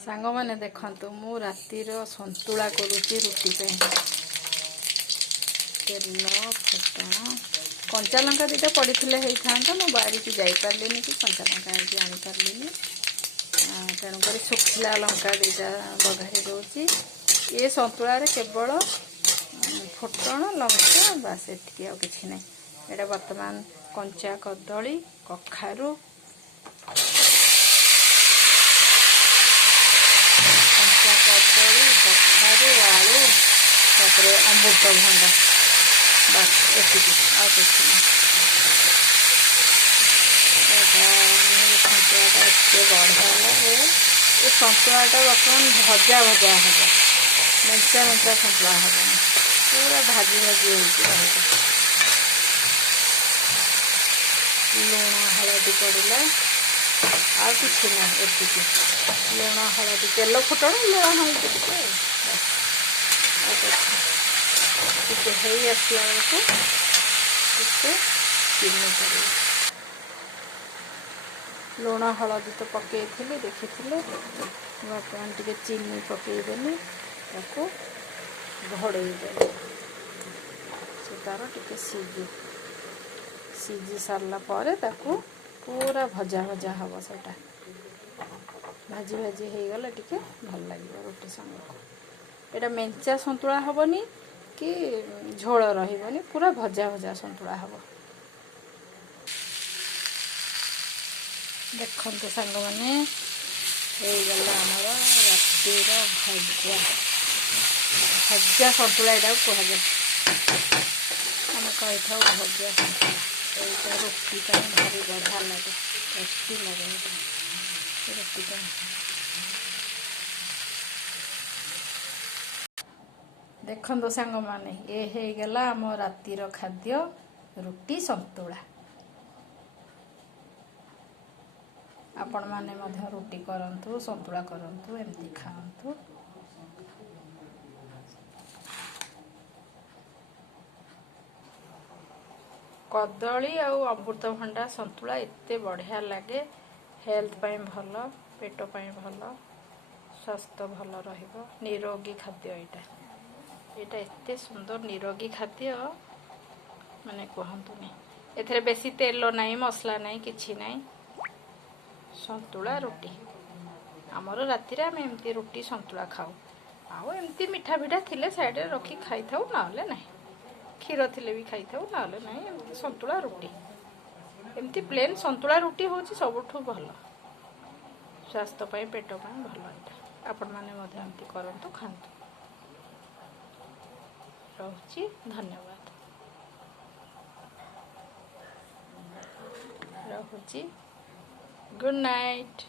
सांग मैंने देखु मु रातिर संतुला करुच्ची रुटी पे तेल फुटण कंचा लंका दीटा पड़ी था मु बाहर की जापारे कि कंचा लंका आनीपारे तेणुक शुखिला लंका दीटा बघारी दूसरी ये संतुला केवल फुटण लंका बास एटिक आ कि ना यहाँ बर्तमान कंचा कदली कखारू कदली कखारू आलू तापर अमृतभंडा बस एतिक आ कि सतुआटा एत बढ़िया लगे ये सतुआटा बर्तमान भजा भजा हम मेचा मेचा सतुआ हम पूरा भाजी भाजी हो लुण हलदी पड़ा आ कि ना एतिक लुण हलदी तेल फुटण लुण हलदी टे आसला बेलू चीनी पड़े लुण हलदी तो पकई देखी बर्तमान टे चीनी पकईदेली घोड़ेदेली से तार टे सीझी सारा पर पूरा भजा भजा हम सेटा भाजी भाजी हो गले टिके भल लगे रोटी संग एटा मेंचा संतुला हेनी कि झोल रही पूरा भजा भजा संतुला हम देखते सांग मैंने होगला आमर रातिर भजा भजा संतुला यहाँ कहुए आम कही था भजा संतुला यहाँ रोटी भारी बढ़िया लगे टेस्टी लगे रोटी देखो सांग मैंने ये होगला आम रातिर खाद्य रुटी संतुला आपण माने मध्य रुटी करंतु संतुला करंतु एमती खांतु कदली आउ अमृतभंडा संतुला एते बढ़िया लगे हेल्थ पाई भल पेट पाई भल स्वास्थ्य भल रहिबो निरोगी खाद्य एटा एते सुंदर निरोगी खाद्य माने कहंतुनी एथरे बेसी तेल नाही मसला नाही किछि नाही संतुला रुटी आमर रातिर आम एमती रुटी संतुला खाऊ आउ एमती मिठा पिठा थिले साइड रे रखी खाई थाऊ नाले नाही क्षीर थिले भी खाई थाऊ नाले नाही एमती संतुला रुटी एमती प्लेन संतुला रुटी होची सबठु भल स्वास्थ्य पाई पेट पाई भल एटा आपण माने मध्य एमती करंतु खांतु रहुची धन्यवाद रहुची गुड नाइट।